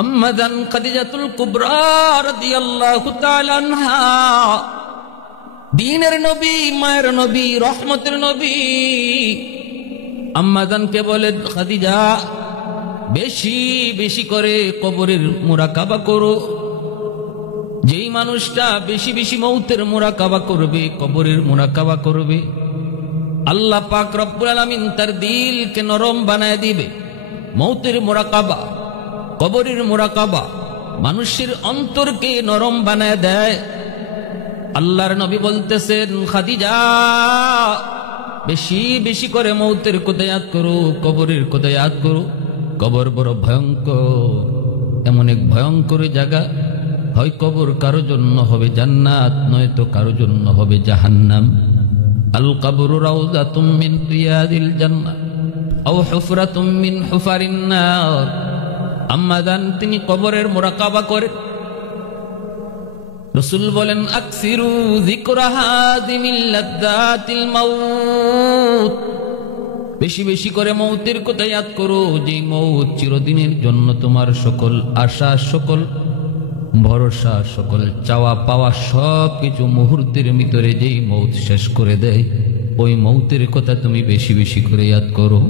আম্মাজান খাদিজাতুল কুবরা রাদিয়াল্লাহু তাআলা আনহা, দ্বীনের নবী, মায়ের নবী, রহমতের নবী, আম্মাজানকে বলে, খাদিজা বেশি বেশি করে কবরের মুরাকাবা করো। যেই মানুষটা বেশি বেশি মৌতের মুরাকাবা করবে, কবরের মুরাকাবা করবে, আল্লাহ পাক রব্বুল আলামিন তার দিলকে নরম বানায় দিবে। মৌতের মুরাকাবা, কবরের মুরাকাবা মানুষের অন্তরকে নরম বানায় দেয়। আল্লাহর নবী বলতেছেন, খাদিজা বেশি বেশি করে মৌতের কথা ইয়াদ করো, কবরের কথা ইয়াদ করো। কবর বড় ভয়ঙ্কর, এমন এক ভয়ঙ্কর জায়গা, হয় কবর কারো জন্য হবে জান্নাত, নয়তো কারো জন্য হবে জাহান্নাম। আল কবরু রাউযাতুম মিন রিয়াদিল জান্নাহ আও হুফরাতুম মিন হুফারিন নার। আম্মাজান তিনি কবরের মুরাকাবা করেন। রাসূল বলেন, আকসিরু যিকরা হাযিমিল লাযযাতিল মাউত, বেশি বেশি করে মৌতের কথা ইয়াদ করো, যে মৌত চিরদিনের জন্য তোমার সকল আশা, সকল ভরসা, সকল চাওয়া পাওয়া সব কিছু মুহূর্তের ভিতরে যেই মৌত শেষ করে দেয়, ওই মৌতের কথা তুমি বেশি বেশি করে ইয়াদ করো।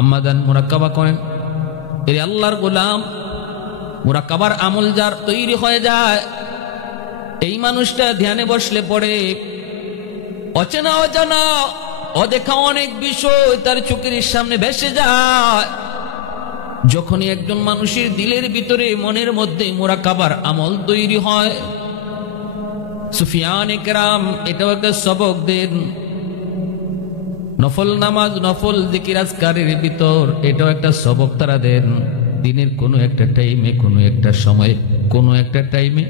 আম্মাজান মুরাকাবা করেন। এই আল্লাহর গোলাম, মুরাকাবার আমল যার তৈরি হয়ে যায়, এই মানুষটা ধ্যানে বসলে পড়ে অচেনা অজানা অদেখা অনেক বিষয় তার চোখের সামনে ভেসে যায়। যখনই একজন মানুষের দিলের ভিতরে, মনের মধ্যে মুরাকাবার আমল তৈরি হয়, সুফিয়ানে কেরাম এটাও একটা সবক দেন। নফল নামাজ, নফল জিকির আজকারের ভিতর এটাও একটা সবক তারা দেন। দিনের কোনো একটা টাইমে, কোনো একটা সময়, কোনো একটা টাইমে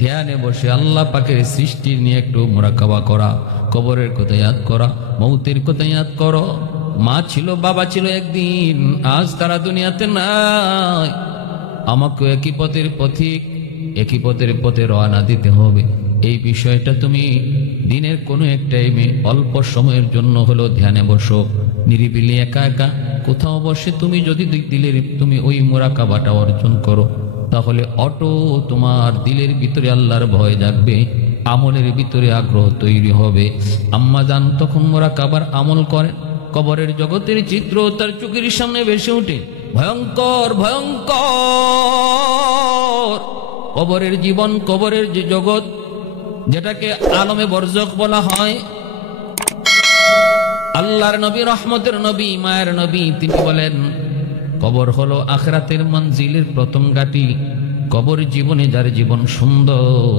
ধ্যানে বসে আল্লাহ পাকের সৃষ্টি নিয়ে একটু মুরাকাবা করা, কবরের কথা ইয়াদ করা, মৌতের কথা ইয়াদ করো। মা ছিল, বাবা ছিল একদিন, আজ তারা দুনিয়াতে নাই। আমাকে একই পথের পথিক, একই পথের পথে রওনা দিতে হবে। এই বিষয়টা তুমি দিনের কোনো এক টাইমে অল্প সময়ের জন্য হলো ধ্যানে বসো, নিরিবিলি একা একা কোথাও বসে তুমি যদি দিলের তুমি ওই মুরাকাবাটা অর্জন করো, তাহলে অটো তোমার দিলের ভিতরে আল্লাহর ভয় জাগবে, আমলের ভিতরে আগ্রহ তৈরি হবে। আম্মাজান তখন মুরাকাবার আমল করেন। কবরের জগতের চিত্র তার চোখের সামনে ভেসে ওঠে, ভয়ঙ্কর ভয়ঙ্কর কবরের জীবন, কবরের যে জগৎ, যেটাকে আলমে বরজখ বলা হয়। আল্লাহর নবী, রহমতের নবী, মায়ের নবী, তিনি বলেন, কবর হলো আখিরাতের মঞ্জিলের প্রথম ঘাঁটি। কবর জীবনে যার জীবন সুন্দর,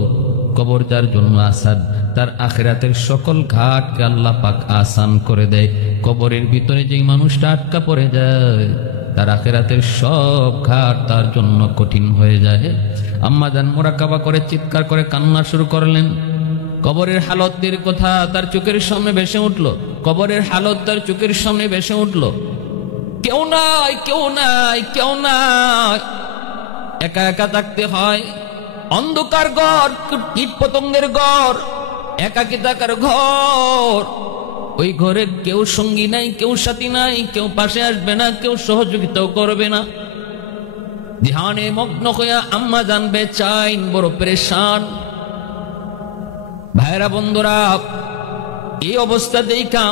কবর যার জন্য আসান, তার আখিরাতের সকল ঘাটকে আল্লাহ পাক আসান করে দেয়। কবরের ভিতরে যেই মানুষটা আটকা পড়ে যায়, তার আখিরাতের সব ঘাট তার জন্য কঠিন হয়ে যায়। আম্মাজান মুরাকাবা করে চিৎকার করে কান্না শুরু করলেন। কবরের হালতের কথা তার চোখের সামনে ভেসে উঠল, কবরের হালত তার চোখের সামনে ভেসে উঠল। কেউ নাই, কেউ নাই, কেউ নাই, একা একা থাকতে হয়। অন্ধকার ঘর, কীট পতঙ্গের ঘর, একাকী থাকার ঘর। ওই ঘরে কেউ সঙ্গী নাই, কেউ সাথী নাই, কেউ পাশে আসবে না, কেউ সহযোগিতাও করবে না। ধ্যানে মগ্ন হইয়া আম্মাজান বেচাইন, বড় পেরেশান। ভাইরা বন্ধুরা, এই অবস্থা দেখা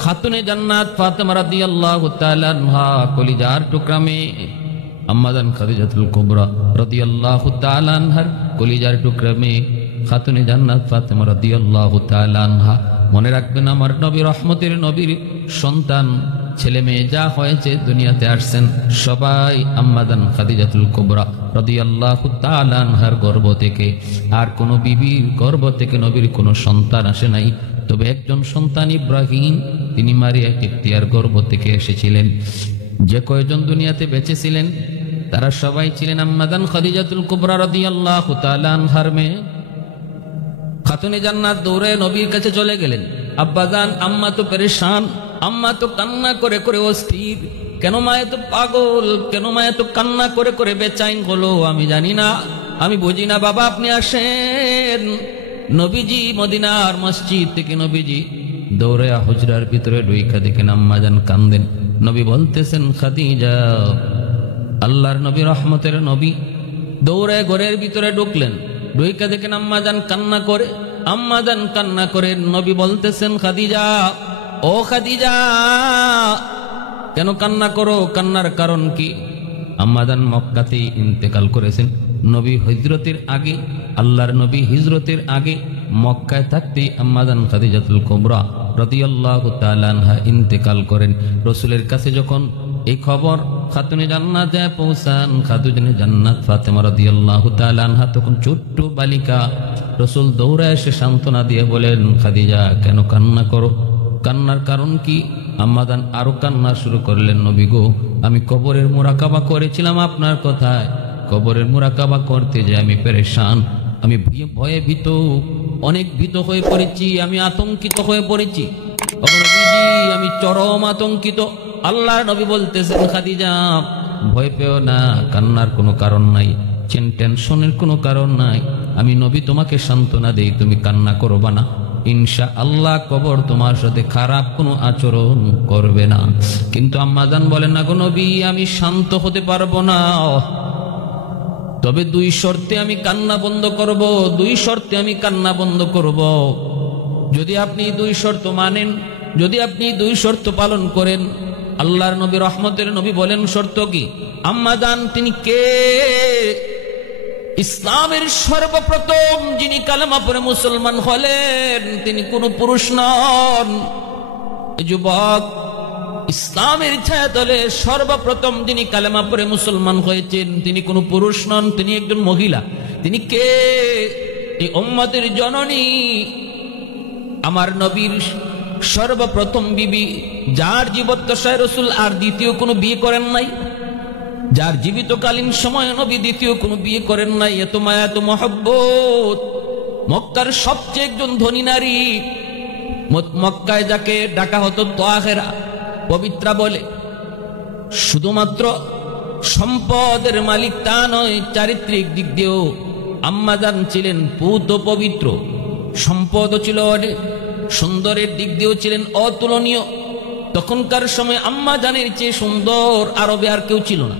খাতুনে জান্নাত ফাতেমা রাদিয়াল্লাহু তাআলা আনহা, কলিজার টুকরা মেয়ে আম্মাজান খাদিজাতুল কুবরা রাদিয়াল্লাহু তাআলা আনহার কলিজার টুকরা মেয়ে খাতুনে জান্নাত ফাতেমা রাদিয়াল্লাহু তাআলা আনহা, মনে রাখবেন আমার নবী, রহমতের নবীর সন্তান, ছেলে মেয়ে যা হয়েছে দুনিয়াতে আসছেন সবাই আম্মাজান খাদিজাতুল কুবরা রাদিয়াল্লাহু তাআলা আনহার গর্ভ থেকে। আর কোন বিবির গর্ভ থেকে নবীর কোনো সন্তান আসে নাই, তবে একজন সন্তান ইব্রাহিম, তিনি মারিয়া কিপ্তিয়ার গর্ভ থেকে এসেছিলেন। যে কয়জন দুনিয়াতে বেঁচে ছিলেন তারা সবাই ছিলেন আম্মাজান খাদিজাতুল কুবরা রাদিয়াল্লাহু তাআলা আনহার মেয়ে। খাতুনে জান্নাত দৌড়ে নবীর কাছে চলে গেলেন। আব্বাজান, আম্মা তো পেরেশান, আম্মা তো কান্না করে করে অস্থির। কেন মা এত পাগল, কেন মা এত কান্না করে করে বেচাইন হলো? আমি জানি না, আমি বুঝি না। বাবা আপনি আসেন। নবীজি মদিনার মসজিদ থেকে নবীজি দৌড়ে হুজরার ভিতরে ঢুইকা দেখেন আম্মাজান কান্দেন। নবী বলতেছেন, খাদিজা আল্লাহর নবী, রহমতের নবী দৌড়ে ঘরের ভিতরে ঢুকলেন। ঢুইকা দেখেন আম্মাজান কান্না করে। আম্মাজান কান্না করে। নবী বলতেছেন, খাদিজা, ও খাদিজা, কেন কান্না করো? কান্নার কারণ কি? আম্মাজান মক্কাতে ইন্তেকাল করেছেন। নবী হিজরতের আগে, আল্লাহর নবী হিজরতের আগে মক্কায় থাকতে আম্মাজান খাদিজাতুল কুবরা রাদিয়াল্লাহু তাআলা আনহা ইন্তেকাল করেন। রাসূলের কাছে যখন এই খবর খাতুনে জান্নাত যায় পৌঁছান, খাতুনে জান্নাত ফাতেমা রাদিয়াল্লাহু তাআলা আনহা তখন ছোট্ট বালিকা। রাসূল দৌড়ে এসে সান্ত্বনা দিয়ে বলেন, খাদিজা, কেন কান্না করো? কান্নার কারণ কি? আম্মাজান আরো কান্না শুরু করলেন, নবী গো, আমি কবরের মুরাকাবা করেছিলাম আপনার কথায়। কবরের মুরাকাবা করতে যে আমি পেরেশান, আমি ভয়ে ভীত, অনেক ভীত হয়ে পড়েছি, আমি আতঙ্কিত হয়ে পড়েছি। আমি চরম আতঙ্কিত। আল্লাহর নবী বলতেছেন, খাদিজা, ভয় পেও না, কান্নার কোনো কারণ নাই, টেনশনের কোনো কারণ নাই। আমি নবী তোমাকে সান্ত্বনা দেই, তুমি কান্না করবা না। ইনশাআল্লাহ কবর তোমার সাথে খারাপ কোনো আচরণ করবে না। কিন্তু আম্মাজান বলেন, না গো নবী, আমি শান্ত হতে পারবো না, তবে দুই শর্তে আমি কান্না বন্ধ করব। দুই শর্তে আমি কান্না বন্ধ করব। যদি আপনি দুই শর্ত মানেন, যদি আপনি দুই শর্ত পালন করেন। আল্লাহর নবী, রহমতের নবী বলেন, শর্ত কি? আম্মাজান তিনি কে? ইসলামের সর্বপ্রথম যিনি কালেমা পড়ে মুসলমান হলেন, তিনি কোনো পুরুষ নন। যুবক, ইসলামের ছায়াতলে সর্বপ্রথম যিনি কালেমা পড়ে মুসলমান হয়েছেন, তিনি কোনো পুরুষ নন, তিনি একজন মহিলা। তিনি কে? এই উম্মতের জননী, আমার নবীর সর্বপ্রথম বিবি, যার জীবদ্দশায় রাসূল আর দ্বিতীয় কোনো বিয়ে করেন নাই, যার জীবিতকালীন সময় নবী দ্বিতীয় কোনো বিয়ে করেন নাই। এত মায়া, এত মহব্বত। মক্কার সবচেয়ে একজন ধনী নারী, মক্কায় যাকে ডাকা হতো তাহেরা, পবিত্রা বলে। শুধুমাত্র সম্পদের মালিক তা নয়, চারিত্রিক দিক দিয়েও আম্মাজান ছিলেন পূত পবিত্র। সম্পদও ছিল অনেক, সুন্দরের দিক দিয়েও ছিলেন অতুলনীয়। তখনকার সময় আম্মাজানের চেয়ে সুন্দর আরবে আর কেউ ছিল না।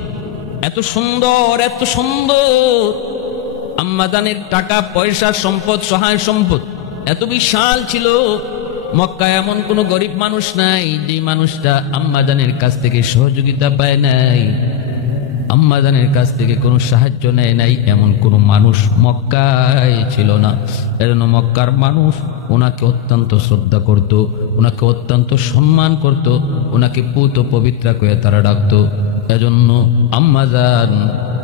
এত সুন্দর, এত সুন্দর। আম্মাজানের টাকা পয়সা, সম্পদ, সহায় সম্পদ এত বিশাল ছিল। মক্কায় এমন কোন গরিব মানুষ নাই যে মানুষটা আম্মাজানের কাছ থেকে সহযোগিতা পায় নাই, আম্মাজানের কাছ থেকে কোনো সাহায্য নেয় নাই, এমন কোনো মানুষ মক্কায় ছিল না। এজন্য মক্কার মানুষ ওনাকে অত্যন্ত শ্রদ্ধা করত, ওনাকে অত্যন্ত সম্মান করত, ওনাকে পূত পবিত্রা করে তারা ডাকত। এজন্য আম্মাজান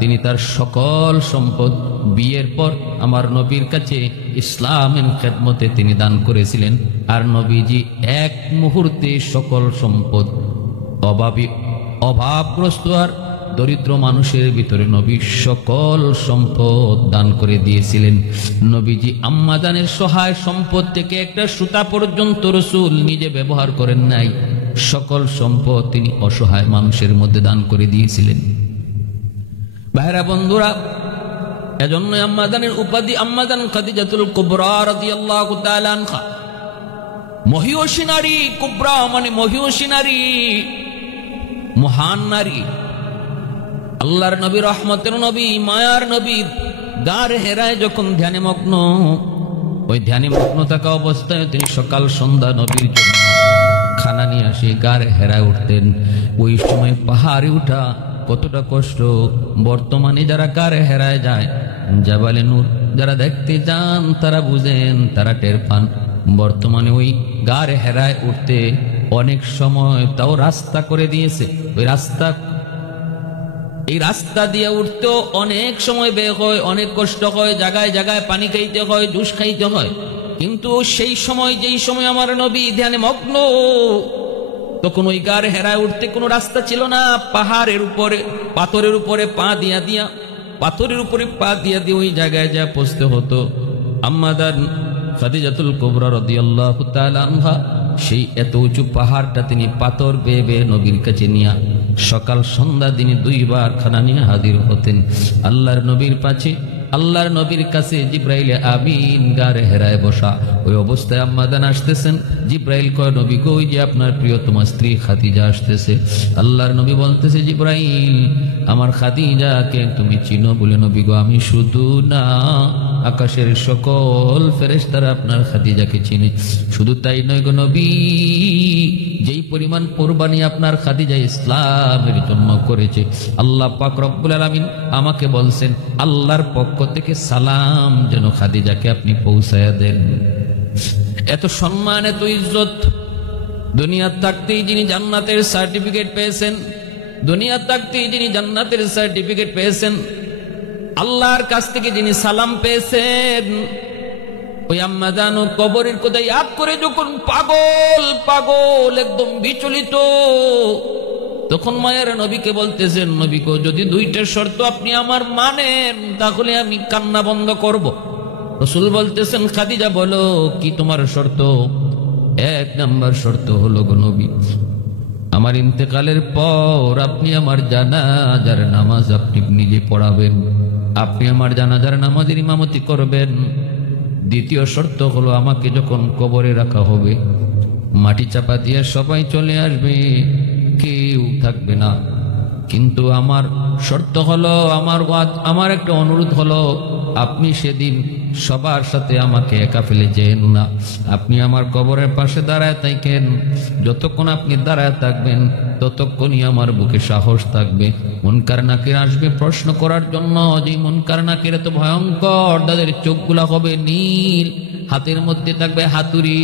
তিনি তার সকল সম্পদ বিয়ের পর আমার নবীর কাছে ইসলামের খেদমতে তিনি দান করেছিলেন। আর নবীজি এক মুহূর্তে সকল সম্পদ অভাবগ্রস্ত আর দরিদ্র মানুষের ভিতরে নবী সকল সম্পদ দান করে দিয়েছিলেন। নবীজি আম্মাজানের সহায় সম্পদ থেকে একটা সুতা পর্যন্ত রাসূল নিজে ব্যবহার করেন নাই, সকল সম্পদ তিনি অসহায় মানুষের মধ্যে দান করে দিয়েছিলেন। ভাইরা বন্ধুরা, এজন্য আম্মাজানের উপাধি আম্মাজান খাদিজাতুল কুবরা রাদিয়াল্লাহু তাআলা আনহা, মহিয়সী নারী। কুবরা মানে মহিয়সী নারী, মহান নারী। আল্লাহর নবী, রহমতের নবী, মায়ার নবী গারে হেরায় যখন ধ্যানে মগ্ন, ওই ধ্যানে মগ্ন থাকা অবস্থায় তিনি সকাল সন্ধ্যা নবীর জন্য খানা নিয়ে আসে গারে হেরায় উঠতেন। ওই সময় পাহাড়ে উঠা কতটা কষ্ট। বর্তমানে যারা গারে হেরায় যায়, জাবালে নূর যারা দেখতে যান তারা বুঝেন, তারা টের পান। বর্তমানে ওই গারে হেরায় উঠতে অনেক সময় তাও রাস্তা করে দিয়েছে। ওই এই রাস্তা দিয়ে উঠতেও অনেক সময় ব্যয় হয়, অনেক কষ্ট হয়, জায়গায় জায়গায় পানি খাইতে হয়, জুস খাইতে হয়। কিন্তু সেই সময়, যেই সময় আমার নবী ধ্যানে মগ্ন, তখন ওই গারে হেরায় উঠতে কোনো রাস্তা ছিল না। পাহাড়ের উপরে, পাথরের উপরে পা দিয়া দিয়া, পাথরের উপরে পা দিয়া দিয়ে ওই জায়গায় যা পৌঁছতে হতো। আম্মাজান খাদিজাতুল কুবরা রাদিয়াল্লাহু তাআলা আনহা সেই এত উঁচু পাহাড়টা তিনি পাথর বেয়ে বেয়ে নবীর কাছে নিয়ে সকাল সন্ধ্যা দিনে দুইবার খানা নিয়ে হাজির হতেন। আল্লাহর নবীর আল্লাহর নবীর কাছে জিব্রাইলে আমিন গারে হেরায় বসা। ওই অবস্থায় আম্মা জান আসতেছেন। জিব্রাইল কয়, নবী গো, ওই যে আপনার প্রিয়তমা স্ত্রী খাদিজা আসতেছে। আল্লাহর নবী বলতেছে, জিব্রাইল, আমার খাদিজাকে তুমি চিনো? বলে, নবী গো, আমি শুধু না, আকাশের সকল ফেরেশতারা আপনার খাদিজাকে চিনে। শুধু তাই নয় গো নবী, যেই পরিমাণ কোরবানি আপনার খাদিজা ইসলামের জন্য করেছে, আল্লাহ পাক রব্বুল আলামিন আমাকে বলছেন আল্লাহর পক্ষ থেকে সালাম যেন খাদিজাকে আপনি পৌঁছায়া দেন। এত সম্মান, এত ইজ্জত। দুনিয়া থাকতেই যিনি জান্নাতের সার্টিফিকেট পেয়েছেন, দুনিয়া থাকতেই যিনি জান্নাতের সার্টিফিকেট পেয়েছেন, আল্লাহর কাছ থেকে যিনি সালাম পেয়েছেন, ওই আম্মা জানো কবরের কথা ইয়াদ করে যখন পাগল পাগল একদম বিচলিত, তখন মায়ের নবীকে বলতেছেন, নবী গো, যদি দুইটা শর্ত আপনি আমার মানেন তাহলে আমি কান্না বন্ধ করব। রাসূল বলতেছেন, খাদিজা বলো, কি তোমার শর্ত? এক নাম্বার শর্ত হলো গো নবী, আমার ইন্তেকালের পর আপনি আমার জানাজার নামাজ আপনি নিজে পড়াবেন, আপনি আমার জানাজার নামাজের ইমামতি করবেন। দ্বিতীয় শর্ত হলো, আমাকে যখন কবরে রাখা হবে, মাটি চাপা দিয়ে সবাই চলে আসবে, কেউ থাকবে না। কিন্তু আমার শর্ত হলো, আমার একটা অনুরোধ হলো, আপনি সেদিন সবার সাথে আমাকে একা ফেলে যেন না। আপনি আমার কবরের পাশে দাঁড়ায় থাকেন। যতক্ষণ আপনি দাঁড়ায় থাকবেন ততক্ষণই আমার বুকে সাহস থাকবে। মুনকার নাকির আসবে প্রশ্ন করার জন্য। যে মুনকার নাকির এত ভয়ঙ্কর, তাদের চোখগুলা হবে নীল, হাতের মধ্যে থাকবে হাতুড়ি।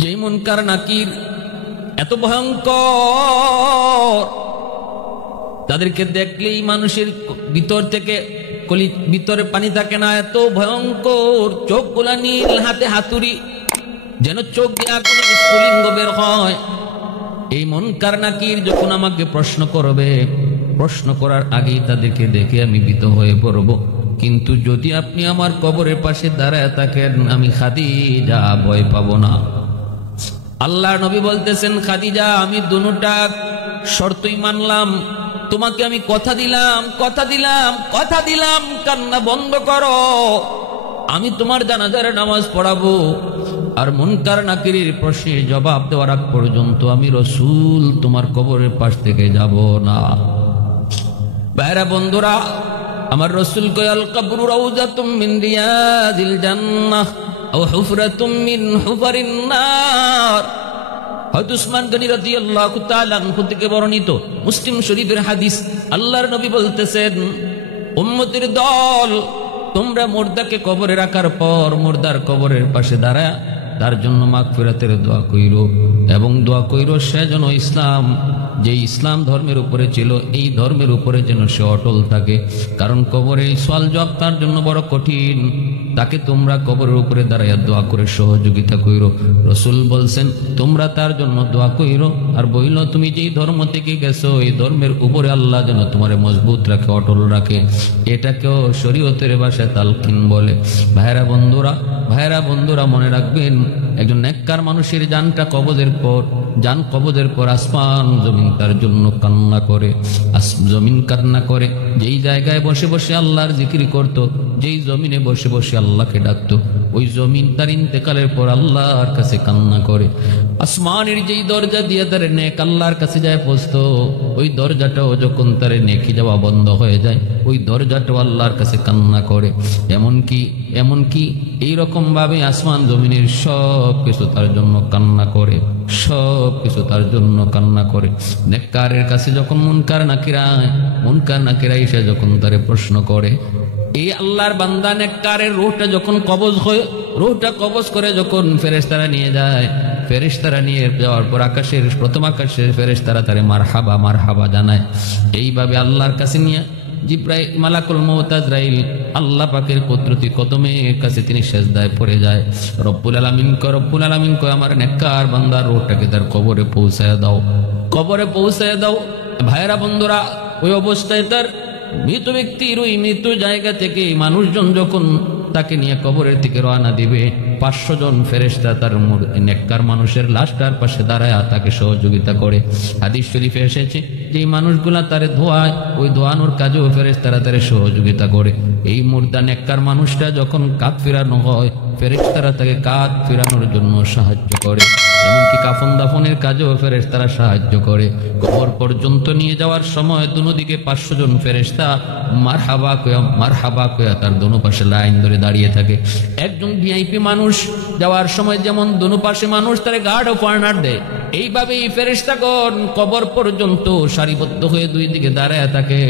যে মুনকার নাকির এত ভয়ঙ্কর, তাদেরকে দেখলেই মানুষের ভিতর থেকে ভিতরে পানি থাকে না, এত ভয়ঙ্কর। চোখগুলা নীল, হাতে হাতুড়ি, যেন চোখ দিয়ে আগুনের স্ফুলিঙ্গ বের হয়। এই মুনকার নাকির যখন আমাকে প্রশ্ন করবে, প্রশ্ন করার আগেই তাদেরকে দেখে আমি ভীত হয়ে পড়ব। কিন্তু যদি আপনি আমার কবরের পাশে দাঁড়ায় থাকেন, আমি খাদিজা ভয় পাবো না। আল্লাহ নবী বলতেছেন, খাদিজা, আমি দুটা শর্তই মানলাম, তোমাকে আমি কথা দিলাম, কান্না বন্ধ করো, আমি তোমার জানাজার নামাজ পড়াবো, আর মুনকার নাকিরের প্রশ্নের জবাব দেওয়ার আগ পর্যন্ত আমি রাসূল তোমার কবরের পাশ থেকে যাব না। ভাইরা বন্ধুরা, আমার রাসূল কয়, আল কবরু রাউযাতুম মিন রিয়াদিল জান্নাহ আও হুফরাতুম মিন হুফারিন নার। হযরত উসমান গনি রাদিয়াল্লাহু তাআলা আনহু থেকে বর্ণিত মুসলিম শরীফের হাদিস। আল্লাহর নবী বলতেছেন, উম্মতের দল, তোমরা মুর্দাকে কবরে রাখার পর মুর্দার কবরের পাশে দাঁড়ায় তার জন্য মাগফিরাতের দোয়া কইরো, এবং দোয়া কইরো সে যেন যে ইসলাম ধর্মের উপরে ছিল, এই ধর্মের উপরে যেন সে অটল থাকে। কারণ কবরে সওয়াল জবাব তার জন্য বড় কঠিন। তাকে তোমরা কবরের উপরে দাঁড়াইয়া দোয়া করে সহযোগিতা কইরো। রাসূল বলছেন, তোমরা তার জন্য দোয়া কইরো, আর বইল, তুমি যেই ধর্ম থেকে গেছো এই ধর্মের উপরে আল্লাহ যেন তোমারে মজবুত রাখে, অটল রাখে। এটাকেও শরীয়তের ভাষায় তালকিন বলে। ভাইরা বন্ধুরা, মনে রাখবেন, একজন নেককার মানুষের জান কবজের পর আসমান জমিন তার জন্য কান্না করে। জমিন কান্না করে। যেই জায়গায় বসে বসে আল্লাহর জিকির করত, যেই জমিনে বসে বসে আল্লাহকে ডাকতো, ওই জমিন তার ইন্তেকালের পর আল্লাহর কাছে কান্না করে। আসমানের যেই দরজা দিয়ে তার নেক আল্লাহর কাছে যায় পৌঁছতো, ওই দরজাটাও যখন তার নেকি যাওয়া বন্ধ হয়ে যায়, ওই দরজাটাও আল্লাহর কাছে কান্না করে। এমনকি এইরকম ভাবে আসমান জমিনের সব কিছু তার জন্য কান্না করে, সব কিছু তার জন্য কান্না করে। নেককারের কাছে যখন মুনকার নাকিরা এসে যখন তারে প্রশ্ন করে, এই আল্লাহর বান্দা নেককারের রূহটা যখন রূহটা কবজ করে যখন ফেরেশতারা নিয়ে যায়, ফেরেশতারা নিয়ে যাওয়ার পর প্রথম আকাশের ফেরেশতারা তারে মারহাবা জানায়। এইভাবে আল্লাহর কাছে নিয়ে জিব্রাইল, মালাকুল মউত আজরাইল, আল্লাহ পাকের কুদরতি কদমের কাছে তিনি সিজদায় পড়ে যায়। রব্বুল আলামিন কয়, আমার নেককার বান্দার রূহটাকে তার কবরে পৌঁছায় দাও। ভাইরা বন্ধুরা, ওই অবস্থায় তার মৃত ব্যক্তির ওই মৃত্যু জায়গা থেকে মানুষজন যখন তাকে নিয়ে কবরের দিকে রওনা দিবে, 500 জন ফেরেশতা তার নেককার মানুষের লাশটার পাশে দাঁড়ায় তাকে সহযোগিতা করে। হাদিস শরীফে এসেছে যে মানুষগুলা তারে ধোয়ায়, ওই ধোয়ানোর কাজেও ফেরেশতারা তারে সহযোগিতা করে। এই মুর্দা নেককার মানুষটা যখন কাঁধ ফেরানো হয়, ফেরেশতারা তাকে কাঁধ ফেরানোর জন্য সাহায্য করে। এমনকি কাফন দাফনের কাজেও ফেরেশতারা সাহায্য করে। কবর পর্যন্ত নিয়ে যাওয়ার সময় দুদিকে 500 জন ফেরেশতা মারহাবা কয়া তার দোনো পাশে লাইন ধরে দাঁড়িয়ে থাকে। একজন ভিআইপি মানুষ যাওয়ার সময় যেমন দোনো পাশে মানুষ তারে গার্ড অফ অনার দেয়, এইভাবেই ফেরেশতাগণ কবর পর্যন্ত সারিবদ্ধ হয়ে দুই দিকে দাঁড়ায় থাকে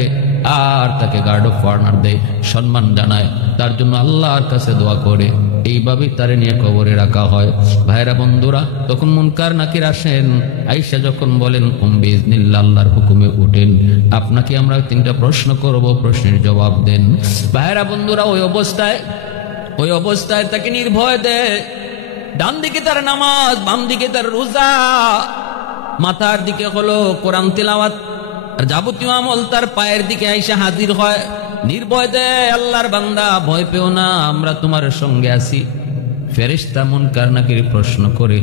আর তাকে গার্ড অফ অনার দেয়, সম্মান জানায়, তার জন্য আল্লাহর কাছে দোয়া করে। এইভাবেই তারে নিয়ে কবরে রাখা হয়। ভাইরা বন্ধুরা, তখন মুনকার নাকির আসেন, আয়েশা যখন বলেন বিইজনিল্লাহ আল্লাহর হুকুমে উঠেন, আপনাকে আমরা 3টা প্রশ্ন করব, প্রশ্নের জবাব দেন। ভাইরা বন্ধুরা, ওই অবস্থায় তাকে নির্ভয় দেয়। ডান দিকে তার নামাজ, বাম দিকে তার রোজা, মাথার দিকে হলো কোরআন তিলাওয়াত, আর যাবতীয় আমল তার পায়ের দিকে আয়েশা হাজির হয়। নির্ভয় দেয়, আল্লাহর বান্দা ভয় পেও না, আমরা তোমার সঙ্গে আছি। ফেরেশতা মুনকার নাকির প্রশ্ন করে,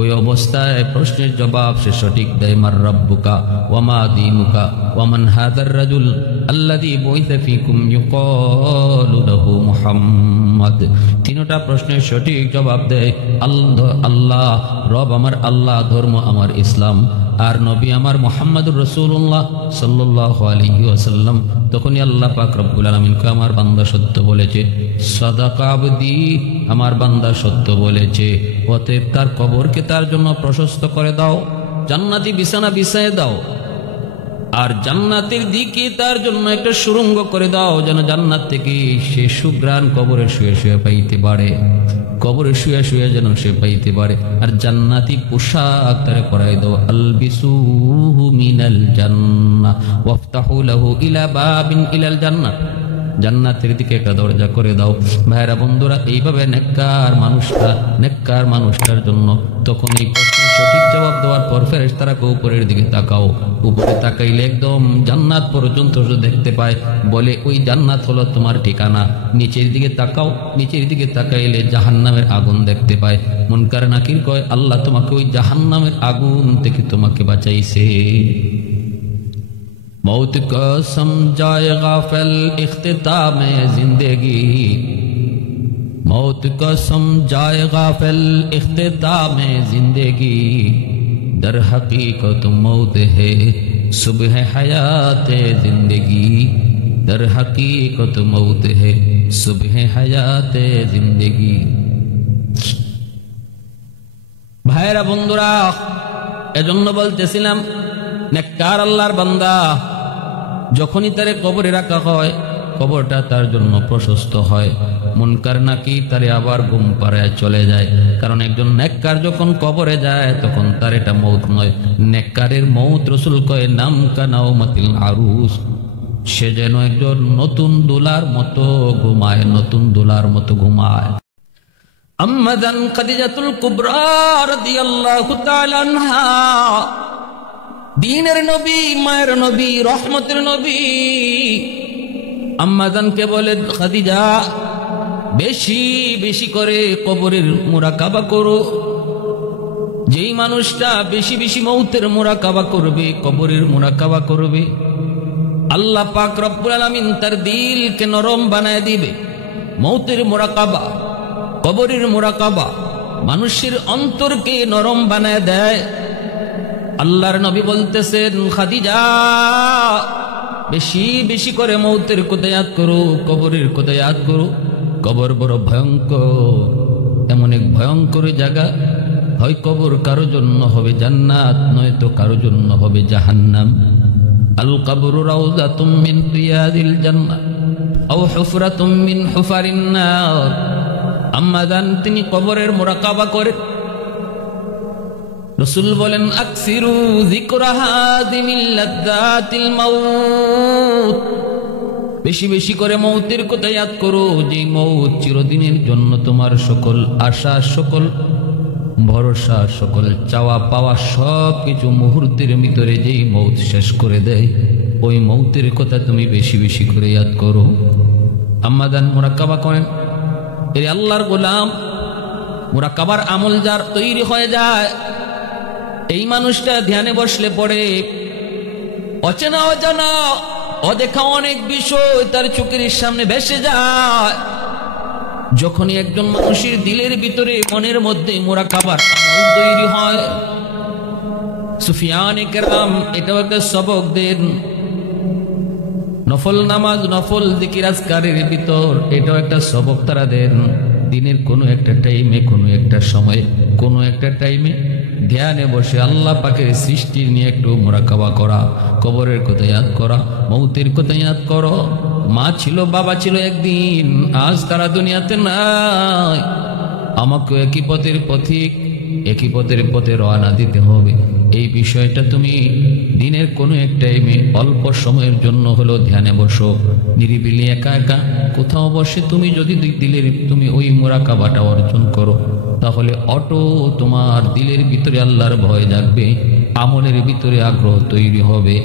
ওই অবস্থায় প্রশ্নের জবাব সে সঠিক দেয়। মার রাব্বুকা ওয়া মা দীনুকা ওয়া মান হাযার রাজুল আল্লাযী বুইসা ফীকুম ইউকালু লাহু মুহাম্মদ। 3টা প্রশ্নের সঠিক জবাব দেয় আল্লাহ, রব আমার আল্লাহ, ধর্ম আমার ইসলাম, আর নবী আমার মুহাম্মদুর রাসূলুল্লাহ সাল্লাল্লাহু আলাইহি ওয়াসাল্লাম। তখনই আল্লাহ পাক রব্বুল আলামিন কে আমার বান্দা সত্য বলেছে, সাদাকা আবদি, আমার বান্দা সত্য বলেছে, অতএব তার কবরকে তার জন্য প্রশস্ত করে দাও, জান্নাতি বিছানা বিছায় দাও, আর জান্নাতের দিকে তার জন্য একটা সুড়ঙ্গ করে দাও, যেন জান্নাত থেকে সে সুঘ্রাণ কবরে শুয়ে শুয়ে পাইতে পারে, কবরে শুয়ে শুয়ে যেন সে পাইতে পারে। আর জান্নাতি পোশাক তারে পরাই দাও, আলবিসুহু মিনাল জান্নাহ ওয়াফতাহু লাহু ইলা বাবিন ইলাল জান্নাহ, জান্নাতের দিকে একটা দরজা করে দাও। ভাইরা বন্ধুরা, এইভাবে নেককার মানুষটার জন্য তখন এই প্রশ্নের সঠিক জবাব দেওয়ার পর ফেরেশতারা উপরের দিকে তাকাও, উপরে তাকাইলে একদম জান্নাত পর্যন্ত দেখতে পায়, বলে ওই জান্নাত হলো তোমার ঠিকানা। নিচের দিকে তাকাও, নিচের দিকে তাকাইলে জাহান্নামের আগুন দেখতে পায়। মুনকার নাকির কয়, আল্লাহ তোমাকে ওই জাহান্নামের আগুন থেকে তোমাকে বাঁচাইছে। मौत को समझाए गाफिल इख्तिताम जिंदगी, मौत को समझाए गाफिल इख्तिताम जिंदगी, दर हकीकत मौत है सुबह हयात जिंदगी, दर हकीकत मौत है सुबह हयात जिंदगी। ভাইরা বন্ধুরা, এজন্য বলতেছিলাম নেককার আল্লাহর বান্দা যখনই তারে কবরে রাখা হয়, কবরটা তার জন্য প্রশস্ত হয়। মুনকার নাকির তারে আবার ঘুম পাড়ায় চলে যায়, কারণ একজন নেককার যখন কবরে যায় তখন তার এটা মৌত নয়, নেককারের মৌত রাসূল কয় নাম কানাউমাতিল আরুস, সে যেন একজন নতুন দুলার মতো ঘুমায়, নতুন দুলার মতো ঘুমায়। আম্মাজান খাদিজাতুল কুবরা রাদিয়াল্লাহু তাআলা আনহা, দ্বীনের নবী, মায়ের নবী, রহমতের নবী, আম্মাজানকে বলে, খাদিজা বেশি বেশি করে কবরের মুরাকাবা করো। যেই মানুষটা বেশি বেশি মৌতের মুরাকাবা করবে, কবরের মুরাকাবা করবে, আল্লাহ পাক রব্বুল আলামিন তার দিলকে নরম বানায় দিবে। মৌতের মুরাকাবা, কবরের মুরাকাবা মানুষের অন্তরকে নরম বানায় দেয়। আল্লাহর নবী বলতেছেন, খাদিজা বেশি বেশি করে মৌতের কথা ইয়াদ করো, কবরের কথা ইয়াদ করো। কবর বড় ভয়ঙ্কর, এমন এক ভয়ঙ্কর জায়গা, হয় কবর কারো জন্য হবে জান্নাত, নয়তো কারো জন্য হবে জাহান্নাম। আল কবরু রাউযাতুম মিন রিয়াদিল জান্নাহ আও হুফরাতুম মিন হুফারিন নার। আম্মাজান তিনি কবরের মুরাকাবা করেন। রাসূল বলেন, আকসিরু যিকরা হাদিমিল লাযযাতিল মাউত, বেশি বেশি করে মৌতের কথা ইয়াদ করো, যে মৌত চিরদিনের জন্য তোমার সকল আশা, সকল ভরসা, সকল চাওয়া পাওয়া সব কিছু মুহূর্তের ভিতরে যেই মৌত শেষ করে দেয়, ওই মৌতের কথা তুমি বেশি বেশি করে ইয়াদ করো। আম্মাজান মুরাকাবা করেন। এর আল্লাহর গোলাম, মুরাকাবার আমল যার তৈরি হয়ে যায়, এই মানুষটা ধ্যানে বসলে পড়ে অচেনা অজানা অদেখা অনেক বিষয় তার চোখের সামনে ভেসে যায়। যখনই একজন মানুষের দিলের ভিতরে মনের মধ্যে মুরাকাবার আমল তৈরি হয়, সুফিয়ানে কেরাম এটাও একটা সবক দেন। নফল নামাজ, নফল জিকির আজকারের ভিতর এটাও একটা সবক তারা দেন। দিনের কোনো একটা টাইমে, কোনো একটা সময়ে, কোনো একটা টাইমে ধ্যানে বসে আল্লাহ পাকের সৃষ্টি নিয়ে একটু মুরাকাবা করা, কবরের কথা ইয়াদ করা, মৌতের কথা ইয়াদ করো। মা ছিল, বাবা ছিল একদিন, আজ তারা দুনিয়াতে নাই। আমাকে একই পথের পথিক, একই পথের পথে রওনা দিতে হবে। এই বিষয়টা তুমি দিনের কোনো এক টাইমে অল্প সময়ের জন্য হলো ধ্যানে বসো, নিরিবিলি একা একা কোথাও বসে তুমি যদি দিলের তুমি ওই মুরাকাবাটা অর্জন করো, তাহলে অটো তোমার দিলের ভিতরে আল্লাহর ভয় জাগবে, আমলের ভিতরে আগ্রহ তৈরি হবে।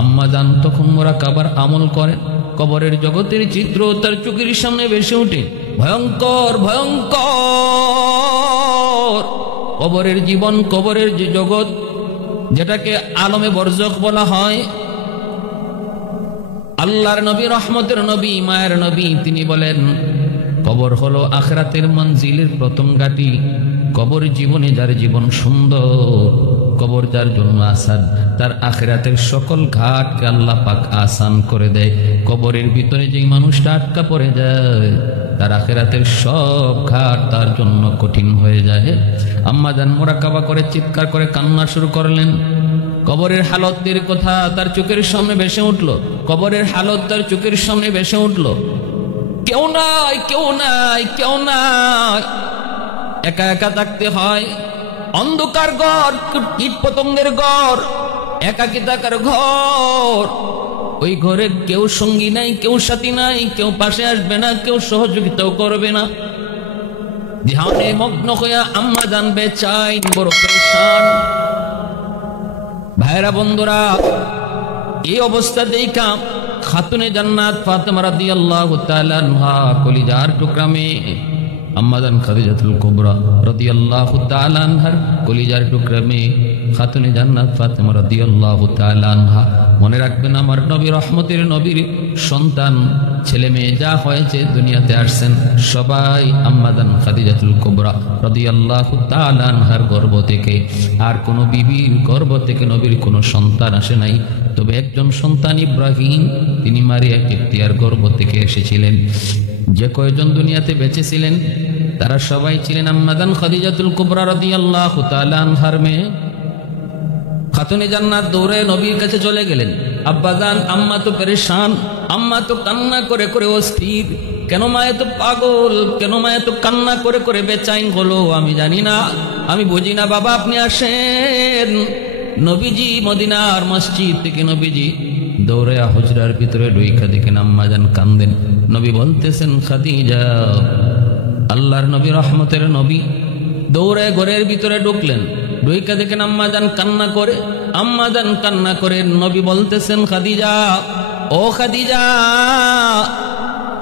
আম্মা জান তখন মুরাকাবার আমল করেন, কবরের জগতের চিত্র তার চোখের সামনে ভেসে ওঠে। ভয়ঙ্কর ভয়ঙ্কর কবরের জীবন, কবরের যে জগৎ, যেটাকে আলমে বরজখ বলা হয়। আল্লাহর নবী, রহমতের নবী, মায়ের নবী, তিনি বলেন কবর হলো আখিরাতের মঞ্জিলের প্রথম ঘাঁটি। কবর জীবনে যার জীবন সুন্দর, কবর যার জন্য আসান, তার আখিরাতের সকল ঘাটকে আল্লাহ পাক আসান করে দেয়। কবরের ভিতরে যে মানুষটা আটকা পড়ে যায়, তার আখিরাতের সব ঘাট তার জন্য কঠিন হয়ে যায়। আম্মা জান মুরাকাবা করে চিৎকার করে কান্না শুরু করলেন। কবরের হালতের কথা তার চোখের সামনে ভেসে উঠলো, কবরের হালত তার চোখের সামনে ভেসে উঠলো। কেউ নাই, কেউ নাই, কেউ নাই, একা একা থাকতে হয়। অন্ধকার ঘর, কীট পতঙ্গের ঘর, একাকী থাকার ঘর। ওই ঘরে কেউ সঙ্গী নাই, কেউ সাথী নাই, কেউ পাশে আসবে না, কেউ সহযোগিতাও করবে না। ধ্যানে মগ্ন হইয়া আম্মা জান বেচাইন, বড় পেরেশান। ভাইরা বন্ধুরা, এই অবস্থা দেখা খাতুনে জান্নাত ফাতেমা রাদিয়াল্লাহু তাআলা আনহা কলিজার টুকরা মেয়ে আম্মা জান খাদিজাতুল কুবরা রাদিয়াল্লাহু তাআলা আনহার কলিজার টুকরা মেয়ে খাতুনে জান্নাত ফাতেমা রাদিয়াল্লাহু তাআলা আনহা, মনে রাখবেন আমার নবী, রহমতের নবীর সন্তান, ছেলে মেয়ে যা হয়েছে দুনিয়াতে আসছেন সবাই আম্মা জান খাদিজাতুল কুবরা রাদিয়াল্লাহু তাআলা আনহার গর্ভ থেকে। আর কোনো বিবির গর্ভ থেকে নবীর কোনো সন্তান আসে নাই, তবে একজন সন্তান ইব্রাহিম, তিনি মারিয়া কিপ্তিয়ার গর্ভ থেকে এসেছিলেন। যে কয়জন দুনিয়াতে বেঁচে ছিলেন তারা সবাই ছিলেন আম্মা জান খাদিজাতুল কুবরা রাদিয়াল্লাহু তাআলা আনহার মেয়ে। খাতুনে জান্নাত দৌড়ে নবীর কাছে চলে গেলেন। আব্বা জান, আম্মা তো পেরেশান, আম্মা তো কান্না করে করে অস্থির। কেন মা এত পাগল, কেন মা এত কান্না করে করে বেচাইন হলো? আমি জানি না, আমি বুঝি না। বাবা আপনি আসেন। নবীজি মদিনার মসজিদ থেকে নবীজি দৌড়ে হুজরার ভিতরে ঢুইকা দেখেন আম্মা জান কান্দেন। নবী বলতেছেন খাদিজা। আল্লাহর নবী, রহমতের নবী দৌড়ে ঘরের ভিতরে ঢুকলেন, ঢুইকা দেখেন আম্মা জান কান্না করে। আম্মা জান কান্না করে, নবী বলতেছেন খাদিজা, ও খাদিজা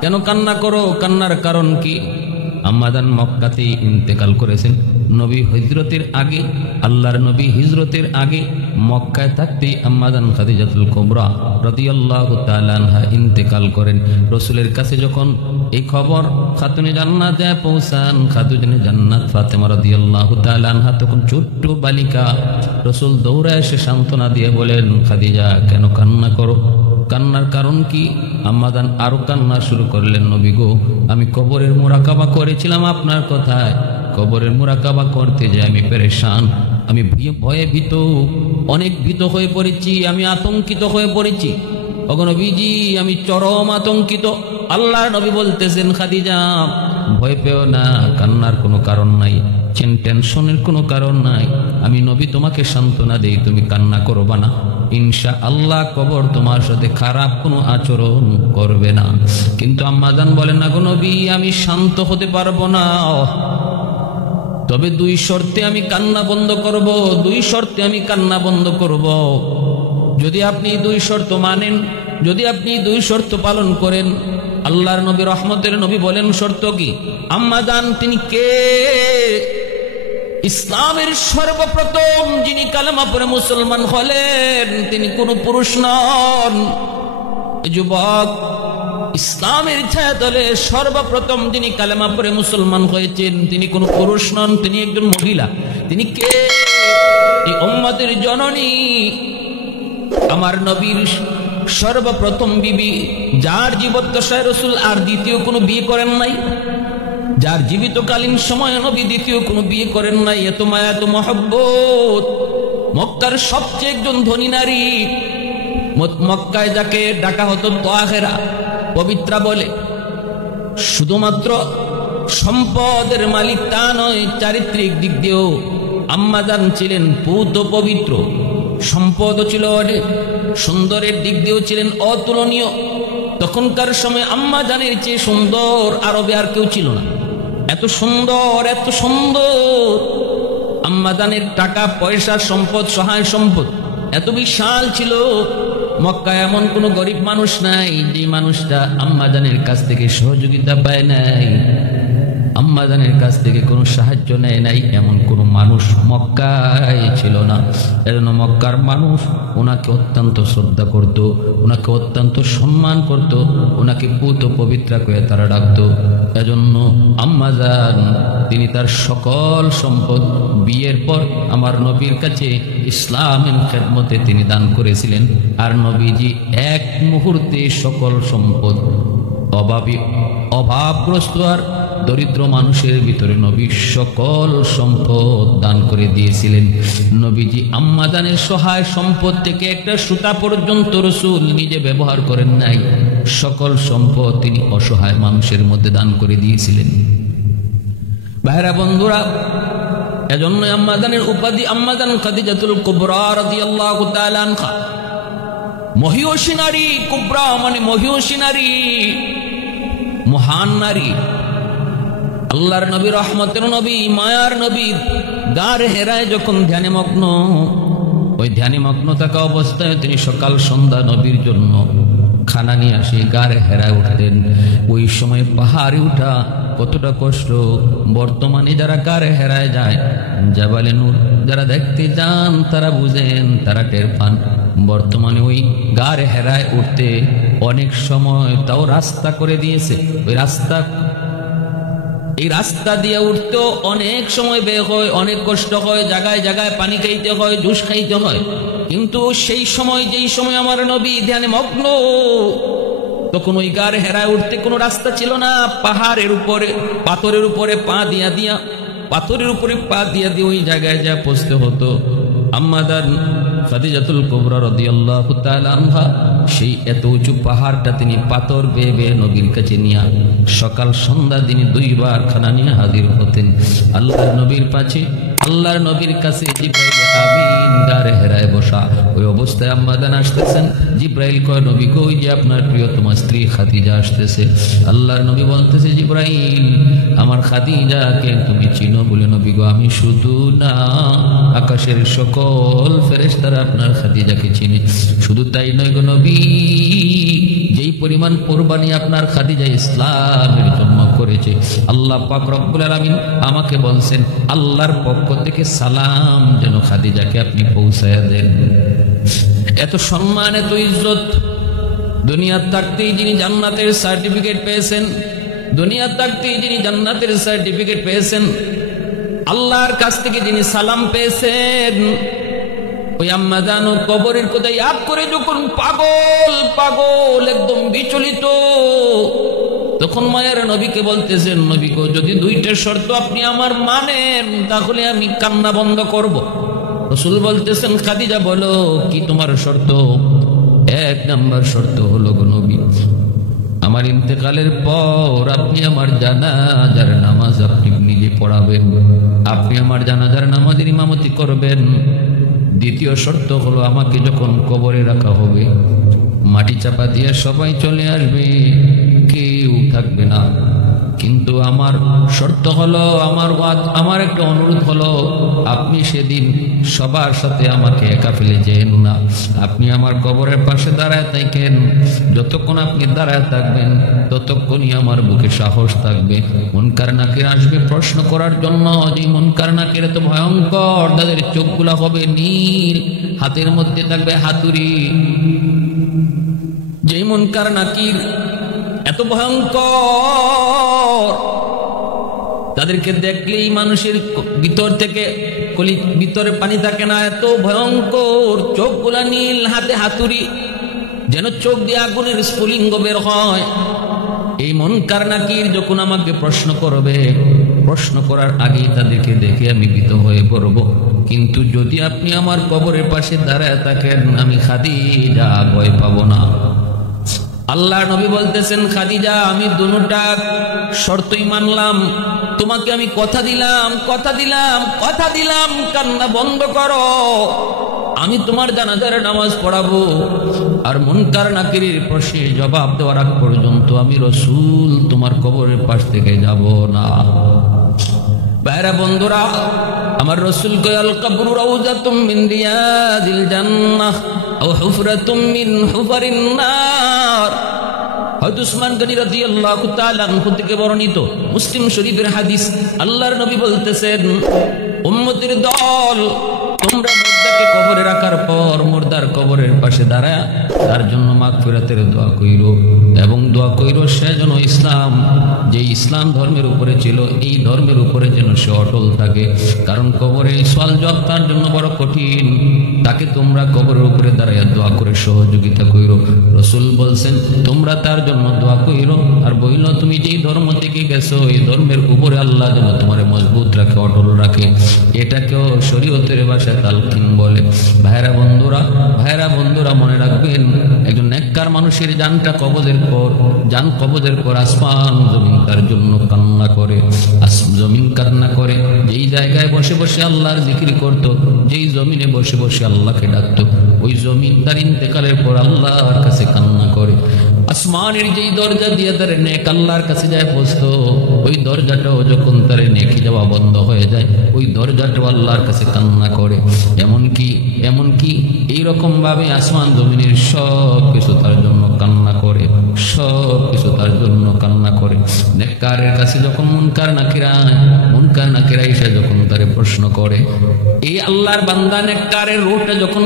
কেন কান্না করো? কান্নার কারণ কি? আম্মা জান মক্কাতে ইন্তেকাল করেছেন। নবী হিজরতের আগে, আল্লাহর নবী হিজরতের আগে মক্কায় থাকতেই আম্মা জান খাদিজাতুল কুবরা রাদিয়াল্লাহু তাআলা আনহা ইন্তেকাল করেন। রাসূলের কাছে যখন এই খবর খাতুনে জান্নাতে পৌঁছান, খাতুনে জান্নাত ফাতেমা রাদিয়াল্লাহু তাআলা আনহা তখন ছোট্ট বালিকা। রাসূল দৌড়ে এসে সান্ত্বনা দিয়ে বলেন, খাদিজা কেন কান্না করো? কান্নার কারণ কি? আম্মা জান আরো কান্না শুরু করলেন, নবী গো, আমি কবরের মুরাকাবা করেছিলাম আপনার কথায়, কবরের মুরাকাবা করতে যে আমি পেরেশান, আমি ভয়ে ভীত, অনেক ভীত হয়ে পড়েছি, আমি আতঙ্কিত হয়ে পড়েছি। ওগো নবীজি, আমি চরম আতঙ্কিত। আল্লাহর নবী বলতেছেন, খাদিজা ভয় পেও না, কান্নার কোনো কারণ নাই, টেনশনের কোনো কারণ নাই। আমি নবী তোমাকে সান্ত্বনা দেই, তুমি কান্না করবা না। ইনশাআল্লাহ কবর তোমার সাথে খারাপ কোনো আচরণ করবে না। কিন্তু আম্মা জান বলেন, না গো নবী, আমি শান্ত হতে পারবো না, তবে দুই শর্তে আমি কান্না বন্ধ করব, দুই শর্তে আমি কান্না বন্ধ করব। যদি আপনি দুই শর্ত মানেন, যদি আপনি দুই শর্ত পালন করেন, আল্লাহর নবী রহমতের নবী বলেন শর্ত কি? আম্মা জান তিনি কে? ইসলামের সর্বপ্রথম যিনি কালেমা পড়ে মুসলমান হলেন তিনি কোনো পুরুষ নন। যুবক, ইসলামের ছায়াতলে সর্বপ্রথম যিনি কালেমা পড়ে মুসলমান হয়েছেন তিনি কোনো পুরুষ নন, তিনি একজন মহিলা। তিনি কে? এই উম্মতের জননী, আমার নবীর সর্বপ্রথম বিবি, যার জীবদ্দশায় রাসূল আর দ্বিতীয় কোনো বিয়ে করেন নাই, যার জীবিতকালীন সময়ে নবী দ্বিতীয় কোনো বিয়ে করেন নাই। এত মায়া, এত মহব্বত। মক্কার সবচেয়ে একজন ধনী নারী, মক্কায় যাকে ডাকা হতো তাহেরা, পবিত্রা বলে। শুধুমাত্র সম্পদের মালিক তা নয়, চারিত্রিক দিক দিয়েও আম্মাজান ছিলেন পূত পবিত্র। সম্পদও ছিল অনেক, সুন্দরের দিক দিয়েও ছিলেন অতুলনীয়। তখনকার সময় আম্মাজানের চেয়ে সুন্দর আরবে আর কেউ ছিল না। এত সুন্দর, এত সুন্দর। আম্মাজানের টাকা পয়সা, সম্পদ, সহায় সম্পদ এত বিশাল ছিল, মক্কায় এমন কোন গরিব মানুষ নাই যে মানুষটা আম্মাজানের কাছ থেকে সহযোগিতা পায় নাই, আম্মাজানের কাছ থেকে কোনো সাহায্য নেয় নাই, এমন কোন মানুষ মক্কায় ছিল না। এজন্য মক্কার মানুষ ওনাকে অত্যন্ত শ্রদ্ধা করত, ওনাকে অত্যন্ত সম্মান করত, ওনাকে পূত পবিত্রা করে তারা ডাকত। এজন্য আম্মাজান তিনি তার সকল সম্পদ বিয়ের পর আমার নবীর কাছে ইসলামের খেদমতে তিনি দান করেছিলেন। আর নবীজি এক মুহূর্তে সকল সম্পদ অভাবগ্রস্ত আর দরিদ্র মানুষের ভিতরে নবী সকল সম্পদ দান করে দিয়েছিলেন। নবীজি আম্মাজানের সহায় সম্পদ থেকে একটা সুতা পর্যন্ত রাসূল নিজে ব্যবহার করেন নাই, সকল সম্পদ তিনি অসহায় মানুষের মধ্যে দান করে দিয়েছিলেন। ভাইরা বন্ধুরা, এজন্য আম্মাজানের উপাধি আম্মাজান খাদিজাতুল কুবরা রাদিয়াল্লাহু তাআলা আনহা, মহিয়সী নারী। কুবরা মানে মহিয়সী নারী, মহান নারী। আল্লাহর নবী, রহমতের নবী, মায়ার নবী গার হেরায় যখন ধ্যানে মগ্ন, ওই ধ্যানে মগ্ন থাকা অবস্থায় তিনি সকাল সন্ধ্যা নবীর জন্য খানা নিয়ে আসে গারে হেরায় উঠতেন। ওই সময় পাহাড়ে উঠা কতটা কষ্ট, বর্তমানে যারা গারে হেরায় যায়, জাবালে নূর যারা দেখতে যান তারা বুঝেন, তারা টের পান। বর্তমানে ওই গারে হেরায় উঠতে অনেক সময় তাও রাস্তা করে দিয়েছে, ওই এই রাস্তা দিয়ে উঠতেও অনেক সময় ব্যয় হয়, অনেক কষ্ট হয়, জায়গায় জায়গায় পানি খাইতে হয়, জুস খাইতে হয়। কিন্তু সেই সময়, যেই সময় আমার নবী ধ্যানে মগ্ন, তখন ওই গারে হেরায় উঠতে কোনো রাস্তা ছিল না। পাহাড়ের উপরে, পাথরের উপরে পা দিয়া পাথরের উপরে পা দিয়া ওই জায়গায় যা পৌঁছতে হতো। আম্মাজান খাদিজাতুল কুবরা রাদিয়াল্লাহু তাআলা আনহা সেই এত উঁচু পাহাড়টা তিনি পাথর বেয়ে বেয়ে নবীর কাছে নিয়ে সকাল সন্ধ্যা তিনি দুইবার খানা নিয়ে হাজির হতেন আল্লাহর নবীর কাছে। আল্লাহর নবীর কাছে জিব্রাইল আমিন গারে হেরায় বসা, ওই অবস্থায় আম্মাজান আসতেছেন। জিব্রাইল কয়, নবী গো, ওই যে আপনার প্রিয়তমা স্ত্রী খাদিজা আসতেছে। আল্লাহর নবী বলতেছে, জিব্রাইল আমার খাদিজাকে তুমি চিনো? বলে, নবী গো, আমি শুধু না, আকাশের সকল ফেরেশতারা আপনার খাদিজাকে চিনে। শুধু তাই নয় গো নবী, যেই পরিমাণ কুরবানি আপনার খাদিজা ইসলামের জন্য করেছে, আল্লাহ পাক রব্বুল আলামিন আমাকে বলছেন আল্লাহর পক্ষ থেকে সালাম যেন খাদিজাকে আপনি পৌঁছায়া দেন। এত সম্মান, এত ইজ্জত। দুনিয়ার থাকতেই যিনি জান্নাতের সার্টিফিকেট পেয়েছেন, দুনিয়ার থাকতেই যিনি জান্নাতের সার্টিফিকেট পেয়েছেন, আল্লাহর কাছ থেকে যিনি সালাম পেয়েছেন, ওই আম্মাজান কবরের কোথায় ইয়াদ করে যখন পাগল একদম বিচলিত, তখন মায়ের নবীকে বলতেছেন, নবী গো, যদি দুইটা শর্ত আপনি আমার মানেন তাহলে আমি কান্না বন্ধ করব। রাসূল বলতেছেন, খাদিজা বলো, কি তোমার শর্ত? এক নাম্বার শর্ত হলো গো নবী, আমার ইন্তেকালের পর আপনি আমার জানাজার নামাজ আপনি নিজে পড়াবেন, আপনি আমার জানাজার নামাজের ইমামতি করবেন। দ্বিতীয় শর্ত হলো, আমাকে যখন কবরে রাখা হবে মাটি চাপা দিয়ে সবাই চলে আসবে, কেউ থাকবে না, কিন্তু আমার শর্ত হলো, আমার একটা অনুরোধ হলো, আপনি সেদিন সবার সাথে আমাকে একা ফেলে যেন না। আপনি আমার কবরের পাশে দাঁড়ায় থাকেন। যতক্ষণ আপনি দাঁড়ায় থাকবেন ততক্ষণই আমার বুকে সাহস থাকবে। মুনকার নাকির আসবে প্রশ্ন করার জন্য। যে মুনকার নাকির এত ভয়ঙ্কর, তাদের চোখগুলা হবে নীল, হাতের মধ্যে থাকবে হাতুড়ি। যে মুনকার নাকির এত ভয়ঙ্কর, তাদেরকে দেখলেই মানুষের ভিতর থেকে ভিতরে পানি থাকে না, এত ভয়ঙ্কর। চোখগুলা নীল, হাতে হাতুড়ি, যেন চোখ দিয়ে আগুনের স্ফুলিঙ্গ বের হয়। এই মুনকার নাকির যখন আমাকে প্রশ্ন করবে, প্রশ্ন করার আগেই তাদেরকে দেখে আমি ভীত হয়ে পড়ব। কিন্তু যদি আপনি আমার কবরের পাশে দাঁড়ায় থাকেন, আমি খাদিজা ভয় পাবো না। আল্লাহ নবী বলতেছেন, খাদিজা আমি দুটা শর্তই মানলাম, তোমাকে আমি কথা দিলাম, কান্না বন্ধ করো, আমি তোমার জানাজার নামাজ পড়াবো, আর মুনকার নাকিরের প্রশ্নের জবাব দেওয়ার আগ পর্যন্ত আমি রাসূল তোমার কবরের পাশ থেকে যাব না। ভাইরা বন্ধুরা, আমার রাসূল কয়, আল কবরু রাউযাতুম মিন রিয়াদিল জান্নাহ আও হুফরাতুম মিন হুফারিন নার। হযরত উসমান গনি রাদিয়াল্লাহু তাআলা আনহু থেকে বর্ণিত মুসলিম শরীফের হাদিস। আল্লাহর নবী বলতেছেন, উম্মতের দল, তোমরা মুর্দাকে কবরে রাখার পর মুর্দার কবরের পাশে দাঁড়ায় তার জন্য মাগফিরাতের দোয়া কইরো, এবং দোয়া কইরো সে যেন ইসলাম, যে ইসলাম ধর্মের উপরে ছিল, এই ধর্মের উপরে যেন সে অটল থাকে। কারণ কবরে সওয়াল জবাব তার জন্য বড় কঠিন। তাকে তোমরা কবরের উপরে দাঁড়ায় দোয়া করে সহযোগিতা কইরো। রাসূল বলছেন, তোমরা তার জন্য দোয়া কইরো, আর বইল তুমি যেই ধর্ম থেকে গেছো এই ধর্মের উপরে আল্লাহ যেন তোমার মজবুত রাখে, অটল রাখে। এটাকেও শরীয়তের ভাষায় তালকিন বলে। ভাইরা বন্ধুরা মনে রাখবেন, একজন নেককার মানুষের জানটা কবজের পর আসমান জমিন তার জন্য কান্না করে, জমিন কান্না করে। যেই জায়গায় বসে বসে আল্লাহর জিকির করত, যেই জমিনে বসে বসে আল্লাহকে ডাকতো, ওই জমিন তার ইন্তেকালের পর আল্লাহর কাছে কান্না করে। আসমানের যেই দরজা দিয়ে তার নেক আল্লাহর কাছে যায় পৌঁছতো, ওই দরজাটাও যখন তার নেকি যাওয়া বন্ধ হয়ে যায়, ওই দরজাটাও আল্লাহর কাছে কান্না করে। এমনকি এইরকম ভাবে আসমান জমিনের সব কিছু তার জন্য কান্না করে, নেককারের কাছে যখন মুনকার নাকিরা এসে যখন তারে প্রশ্ন করে, এই আল্লাহর বান্দা নেককারের রূহটা যখন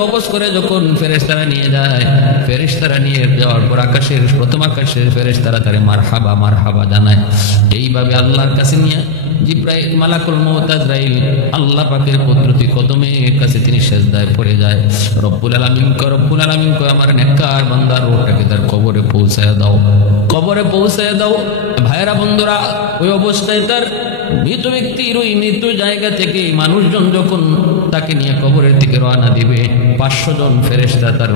কবজ করে যখন ফেরেশতারা নিয়ে যায়, ফেরেশতারা নিয়ে যাওয়ার পর প্রথম আকাশের ফেরেশতারা তারে মারহাবা জানায়। এইভাবে আল্লাহর কাছে নিয়ে জিব্রাইল, মালাকুল মউত আজরাইল আল্লাহ পাকের কুদরতি কদমের কাছে তিনি সিজদায় পড়ে যায়। রব্বুল আলামিন কয় আমার নেককার বান্দার রূহটাকে তার কবরে পৌঁছায় দাও। ভাইরা বন্ধুরা, ওই অবস্থায় তার মৃত ব্যক্তির ওই মৃত্যু জায়গা থেকে মানুষজন যখন তাকে নিয়ে কবরের দিকে রওনা দিবে, 500 জন ফেরেশতা তার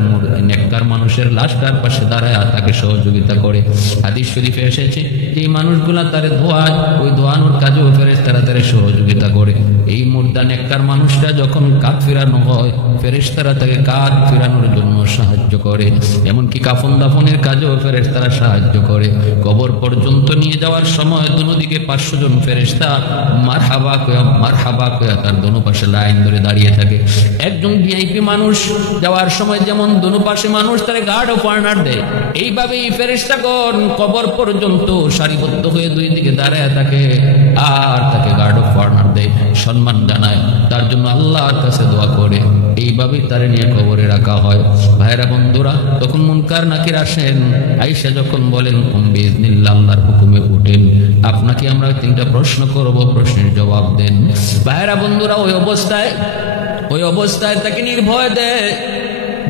নেককার মানুষের লাশটার পাশে দাঁড়ায় তাকে সহযোগিতা করে। হাদিস শরীফে এসেছে এই মানুষগুলা তারে ধোয়ায়, ওই ধোয়ানোর কাজেও ফেরেশতারা তারে সহযোগিতা করে। এই মুর্দা নেককার মানুষটা যখন কাঁধ ফেরানো হয়, ফেরেশতারা তাকে কাঁধ ফেরানোর জন্য সাহায্য করে। এমনকি কাফন দাফনের কাজেও ফেরেশতারা সাহায্য করে। কবর পর্যন্ত নিয়ে যাওয়ার সময় দুদিকে 500 জন ফেরেশতা মারহাবা কয়া তার দোনো পাশে লাইন ধরে দাঁড়িয়ে থাকে। একজন ভিআইপি মানুষ যাওয়ার সময় যেমন দোনো পাশে মানুষ তারে গার্ড অফ অনার দেয়, এইভাবেই ফেরেশতাগণ কবর পর্যন্ত সারিবদ্ধ হয়ে দুই দিকে দাঁড়ায় থাকে আর তাকে গার্ড অফ অনার দেয়, সম্মান জানায়, তার জন্য আল্লাহর কাছে দোয়া করে। এইভাবেই তারে নিয়ে কবরে রাখা হয়। ভাইরা বন্ধুরা, তখন মুনকার নাকির আসেন, আয়েশা যখন বলেন বিইজনিল্লাহ আল্লাহর হুকুমে উঠেন, আপনাকে আমরা 3টা প্রশ্ন করব, প্রশ্নের জবাব দেন। ভাইরা বন্ধুরা, ওই অবস্থায় তাকে নির্ভয় দেয়।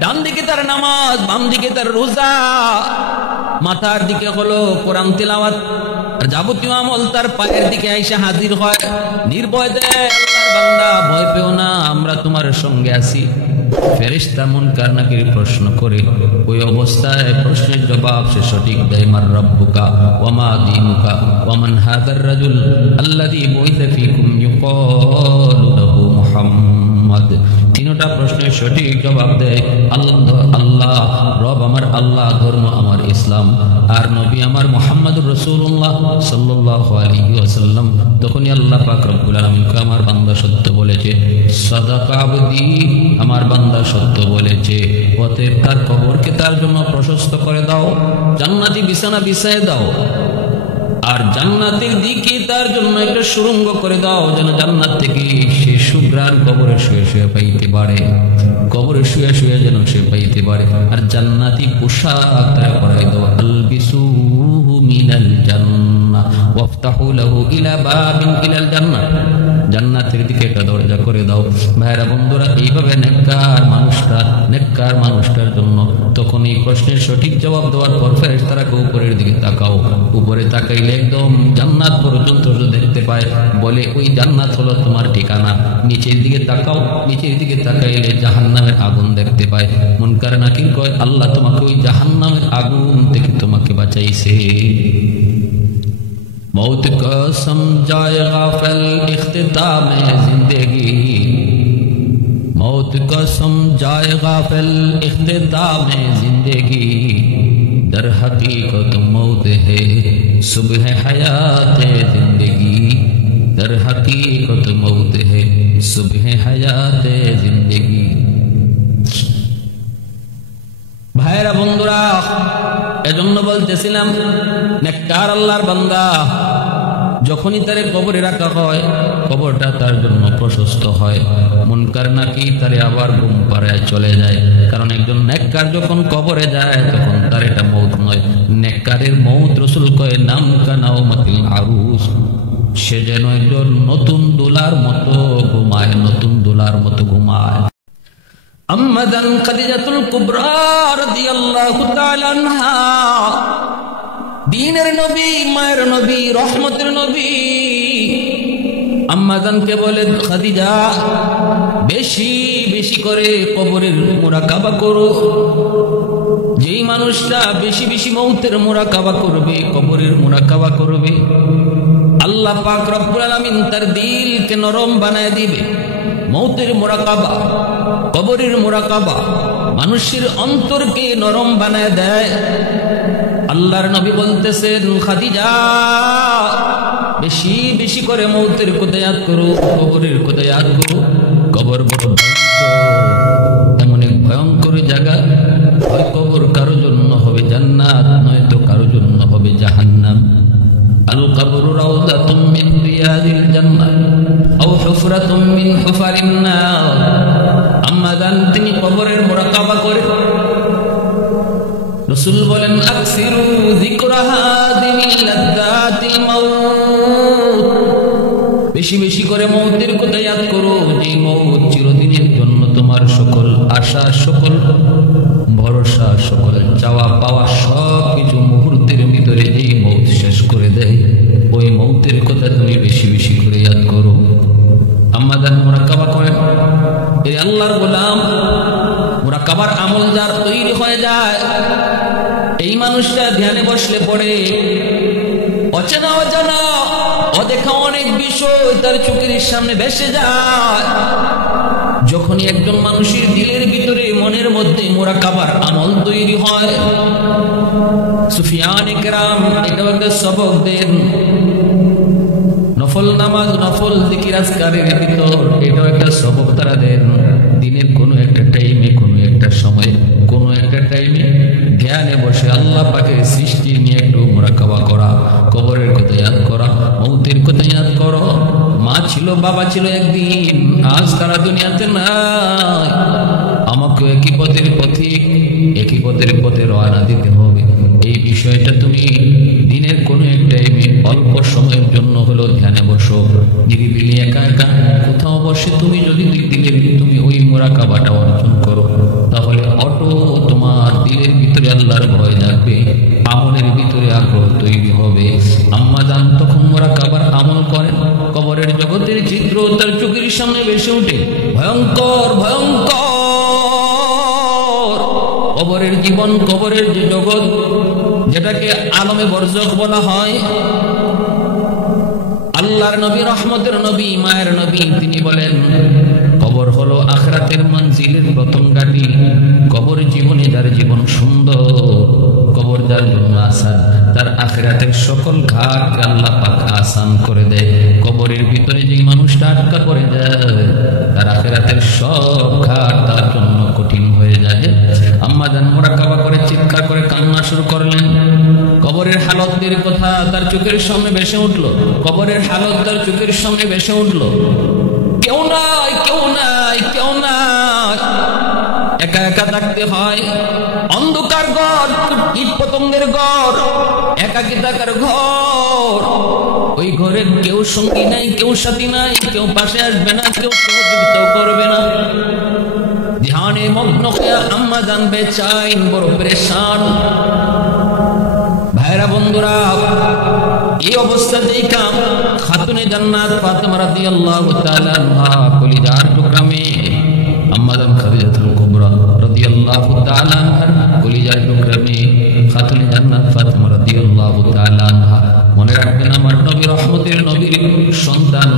ডান দিকে তার নামাজ, বাম দিকে তার রোজা, মাথার দিকে হলো কোরআন তিলাওয়াত, আর যাবতীয় আমল তার পায়ের দিকে আইসা হাজির হয়। নির্ভয় দেয়, আল্লাহর বান্দা ভয় পেও না, আমরা তোমার সঙ্গে আছি। ফেরেশতা মুনকার নাকির প্রশ্ন করে, ওই অবস্থায় প্রশ্নের জবাব সে সঠিক দেয়। মার রাব্বুকা ওয়া মা দীনুকা ওয়া মান হাযার রাজুল আল্লাযী বুইসা ফীকুম ইউকালু লাহু মুহাম্মদ। 3টা প্রশ্নের সঠিক জবাব দেয় আল্লাহ রব আমার আল্লাহ, ধর্ম আমার ইসলাম, আর নবী আমার মুহাম্মদুর রাসূলুল্লাহ সাল্লাল্লাহু আলাইহি ওয়াসাল্লাম। তখনই আল্লাহ পাক রব্বুল আলামিন কে আমার বান্দা সত্য বলেছে, সাদাকা আবদি, আমার বান্দা সত্য বলেছে। অতএব তার কবরকে তার জন্য প্রশস্ত করে দাও, জান্নাতি বিছানা বিছায় দাও, আর জান্নাতের দিকে তার জন্য একটা সুড়ঙ্গ করে দাও, যেন জান্নাত থেকে সে সুঘ্রাণ কবরে শুয়ে শুয়ে পাইতে পারে, কবরে শুয়ে শুয়ে যেন সে পাইতে পারে। আর জান্নাতি পোশাক তারা পরাই দাও, আলবিসুহু মিনাল জান্নাহ ওয়াফতাহু লাহু ইলা বাবিন ইলাল জান্নাহ, জান্নাতের দিকে একটা দরজা করে দাও। ভাইরা বন্ধুরা, এইভাবে নেককার মানুষটার জন্য তখন এই প্রশ্নের সঠিক জবাব দেওয়ার পর ফেরেশতারাকে উপরের দিকে তাকাও, উপরে তাকাইলে একদম জান্নাত পর্যন্ত দেখতে পায়, বলে ওই জান্নাত হলো তোমার ঠিকানা। নিচের দিকে তাকাও, নিচের দিকে তাকাইলে জাহান্নামের আগুন দেখতে পায়। মুনকার নাকির কয়, আল্লাহ তোমাকে ওই জাহান্নামের আগুন থেকে তোমাকে বাঁচাইছে। मौत को समझाए गाफिल इख्तिताम जिंदगी, मौत को समझाए गाफिल इख्तिताम जिंदगी, दर हकीकत मौत है सुबह हयात जिंदगी, दर हकीकत मौत है सुबह हयात जिंदगी। ভাইরা বন্ধুরা, এজন্য বলতেছিলাম নেককার আল্লাহর বান্দা যখনই তারে কবরে রাখা হয়, কবরটা তার জন্য প্রশস্ত হয়। মুনকার নাকি তারে আবার ঘুম পাড়ায় চলে যায়, কারণ একজন নেককার যখন কবরে যায় তখন তার এটা মৌত নয়। নেককারের মৌত রাসূল কয় নাম কানাউমাতিল আরুস, সে যেন একজন নতুন দুলার মতো ঘুমায়, নতুন দুলার মতো ঘুমায়। আম্মাদান খাদিজাতুল কুবরা রাদিয়াল্লাহু তাআলা আনহা, দ্বীনের নবী, মায়ের নবী, রহমতের নবী, আম্মাদানকে বলে, খাদিজা বেশি বেশি করে কবরের মুরাকাবা করো। যেই মানুষটা বেশি বেশি মৌতের মুরাকাবা করবে, কবরের মুরাকাবা করবে, আল্লাহ পাক রব্বুল আলামিন তার দিলকে নরম বানায় দিবে। মৌতের মুরাকাবা, কবরের মুরাকাবা মানুষের অন্তরকে নরম বানায় দেয়। আল্লাহর নবী বলতেছেন, খাদিজা বেশি বেশি করে মৌতের কথা ইয়াদ করো, কবরের কথা ইয়াদ করো। কবর বড় এমন এক ভয়ঙ্কর জায়গা, ওই কবর কারো জন্য হবে জান্নাত, নয়তো কারো জন্য হবে জাহান্নাম। আল কবরু রাউদাতুম মিন রিয়াদিল জান্নাহ আও হুফরাতুম মিন হুফারিন নার। আম্মাদান তিনি কবরের মুরাকাবা করে, রাসূল বলেন, আকসিরু যিকরা হাদিমিল লাদ্দাতিল মাউত, বেশি বেশি করে মৌতের কথা ইয়াদ করো, যে মৌত চিরদিনের জন্য তোমার সকল আশা, সকল ভরসা, সকল চাওয়া পাওয়া সব কিছু মুহূর্তের ভিতরে এই মৌত শেষ করে দেয়। ওই মৌতের কথা তুমি বেশি বেশি করে ইয়াদ করো। আম্মাদান মুরাকাবা করেন। এই আল্লাহর গোলাম, মুরাকাবার আমল যার তৈরি হয়ে যায়, এই মানুষটা ধ্যানে বসলে পড়ে অচেনা অজানা অদেখা অনেক বিষয় তার চোখের সামনে ভেসে যায়। যখনই একজন মানুষের দিলের ভিতরে, মনের মধ্যে মুরাকাবার আমল তৈরি হয়, সুফিয়ানে কেরাম এটাও একটা সবক দেন। নফল নামাজ, নফল জিকির আজকারের ভিতর এটাও একটা সবক তারা দেন। দিনের কোনো একটা টাইমে, কোনো একটা সময়ে, কোনো একটা টাইমে ধ্যানে বসে আল্লাহ পাকের সৃষ্টি নিয়ে একটু মুরাকাবা করা, কবরের কথা ইয়াদ করা, মৌতের কথা ইয়াদ করো। মা ছিল, বাবা ছিল একদিন, আজ তারা দুনিয়াতে নাই। আমাকে একই পথের পথিক, একই পথের পথে রওনা দিতে হবে। এই বিষয়টা তুমি দিনের কোনো এক টাইমে অল্প সময়ের জন্য হলো ধ্যানে বসো, নিরিবিলি একা একা কোথাও বসে তুমি যদি তুমি ওই মুরাকাবাটা অর্জন করো, তাহলে অটো তোমার দিলের ভিতরে আল্লাহর ভয় জাগবে, আমলের ভিতরে আগ্রহ তৈরি হবে। আম্মাজান তখন মুরাকাবার আমল করেন, কবরের জগতের চিত্র তার চোখের সামনে ভেসে ওঠে। ভয়ঙ্কর ভয়ঙ্কর কবরের জীবন, কবরের যে জগৎ, যেটাকে আলমে বরজখ বলা হয়। আল্লাহর নবী, রহমতের নবী, মায়ের নবী, তিনি বলেন কবর কবর হলো আখিরাতের মঞ্জিলের প্রথম ঘাঁটি। কবর জীবনে যার জীবন সুন্দর, কবর যার জন্য আসান, তার আখিরাতের সকল ঘাট আল্লাহ পাক আসান করে দেয়। কবরের ভিতরে যে মানুষটা আটকা পড়ে যায়, তার আখিরাতের সব ঘাট তার জন্য কঠিন হয়ে যায়। আম্মা জান মুরাকাবা করে চিৎকার করে কান্না শুরু করলেন। কবরের হালতের কথা তার চোখের সামনে ভেসে উঠলো। কবরের হালত তার চোখের সামনে ভেসে উঠলো। কেউ নাই, কেউ নাই, কেউ নাই, একা একা থাকতে হয়। অন্ধকার ঘর, কীট পতঙ্গের ঘর, একাকী থাকার ঘর। ওই ঘরে কেউ সঙ্গী নাই, কেউ সাথী নাই, কেউ পাশে আসবে না, কেউ সহযোগিতা করবে না। ধ্যানে মগ্ন হয়ে আম্মা জান বেচাইন, বড় পেরেশান। ভাইরা বন্ধুরা, এই অবস্থা দেখা খাতুনে জান্নাত ফাতেমা রাদিয়াল্লাহু তাআলা আনহা কলিজার টুকরা মেয়ে আম্মা জান খাদিজাতুল কুবরা রাদিয়াল্লাহু তাআলা আনহা কলিজার টুকরা মেয়ে খাতুনে জান্নাত ফাতেমা রাদিয়াল্লাহু তাআলা আনহা, মনে রাখবেন আমার নবী রহমতের নবীর সন্তান,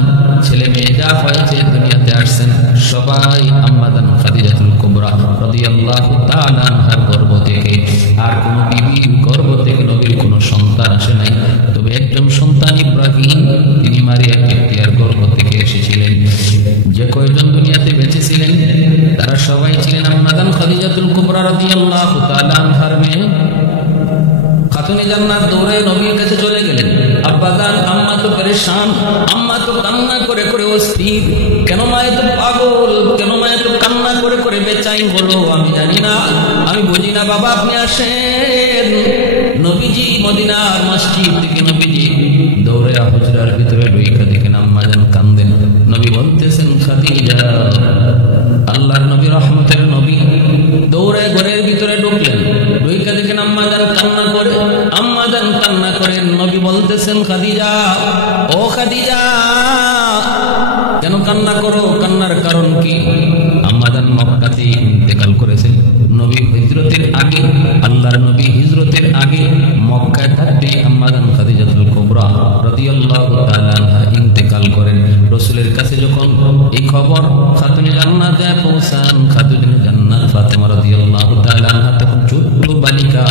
ছেলে মেয়ে যা হয়েছে দুনিয়াতে আসছেন সবাই আম্মা জান খাদিজাতুল কুবরা রাদিয়াল্লাহু তাআলা আনহার গর্ভ থেকে। আর কোন বিবির গর্ভ থেকে নবীর কোন সন্তান আসে নাই। তবে একজন সন্তান ইব্রাহিম, তিনি মারিয়া কিবতিয়ার গর্ভ থেকে এসেছিলেন। যে কয়জন দুনিয়াতে বেঁচে ছিলেন তারা সবাই ছিলেন আম্মা জান খাদিজাতুল কুবরা রাদিয়াল্লাহু তাআলা আনহার মেয়ে। খাতুনে জান্নাত দৌড়ে নবীর কাছে চলে গেলেন। আব্বা জান, আম্মা তো পরেশান, আম্মা তো কান্না করে করে অস্থির। কেন মা এত পাগল, কেন মা এত কান্না করে করে বেচাইন হলো? আমি জানি না, আমি বুঝি না। বাবা আপনি আসেন। নবীজি মদিনার মসজিদ থেকে নবীজি দৌড়ে হুজরার ভিতরে ঢুইকা দেখেন আম্মা জান কান্দেন। নবী বলতেছেন খাদিজা, আল্লাহর নবী রহমতের নবী দৌড়ে ঘরের ভিতরে ঢুকলেন। ঢুইকা দেখেন আম্মা জান কান্না করে, আম্মা জান কান্না করেন। নবী বলতেছেন খাদিজা, ও খাদিজা কেন কান্না করো? কান্নার কারণ কি? আম্মা জান মক্কাতে ইন্তেকাল করেছেন। নবী হিজরতের আগে, আল্লাহর নবী হিজরতের আগে মক্কায় থাকতে আম্মা জান খাদিজাতুল কুবরা রাদিয়াল্লাহু তাআলা আনহা ইন্তেকাল করেন। রাসূলের কাছে যখন এই খবর খাতুনে জান্নাতে পৌঁছান, খাতুনে জান্নাত ফাতেমা রাদিয়াল্লাহু তাআলা আনহা তখন ছোট্ট বালিকা।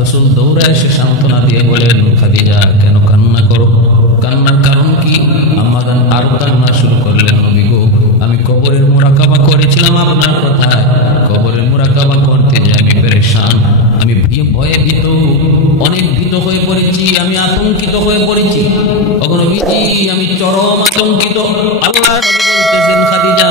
রাসূল দৌড়ে এসে সান্ত্বনা দিয়ে বলেন, খাদিজা কেন কান্না করো? কান্নার কারণ কি? আম্মা জান আরো কান্না শুরু করলেন, নবী গো, আমি কবরের মুরাকাবা করেছিলাম আপনার কথায়। কবরের মুরাকাবা করতে যে আমি পেরেশান, আমি ভয়ে ভীত, অনেক ভীত হয়ে পড়েছি, আমি আতঙ্কিত হয়ে পড়েছি। কখনো বিজি আমি চরম আতঙ্কিত। আল্লাহ নবী বলতেছেন, খাদিজা